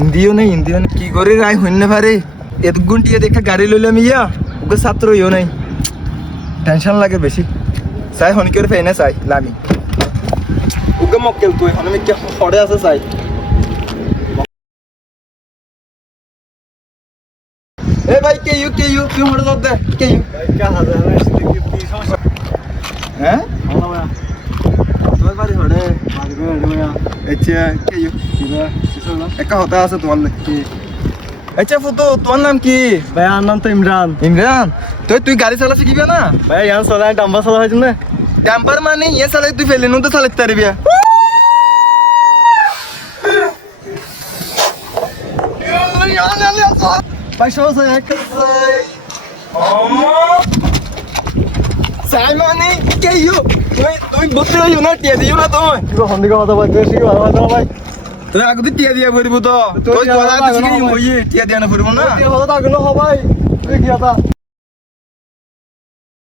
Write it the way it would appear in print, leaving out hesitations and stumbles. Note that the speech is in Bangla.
হিন্দিও নেই কি করে রায় হইনে পারে এত গুনটিয়ে দেখে গাড়ি লইলাম ইয়া ওকে ছাত্র ইও নাই টেনশন লাগে বেশি চাই হনি করে ফেনে চাই লামি ওকে মক্কেল তুই হনি মিকে হড়ে আছে চাই এ ভাই কে ইউ কি হড়ে দর দে কে ইউ কা হাজার কি সমস্যা হ্যাঁ তোমার বাড়ি হড়ে আচ্ছা কে ইউ একা হতা আছে তোমার কি আচ্ছা ফুটো তোমার নাম কি ভাই আমার নাম তো ইমরান। ইমরান তুই গাড়ি চালা শিখিবে না ভাই यहाँ চলায় ডাম্বার চলা হয়েছে না টেম্পার মানে ইয়ে চালাই তুই ফেলে তো চালাতে পারবি ভাই সহজ চাই মানে কে ইউ তুই বুঝতে পারছো না টিয়া দিও না তোমায় কিবা সন্ধিকা কথা ভাই বেশি ভালো হয় না ভাই তুই আগে টিয়া দিয়া ভরবো তো তুই টিয়া দিয়া না ভরবো না কথা থাকলো সবাই তুই কি কথা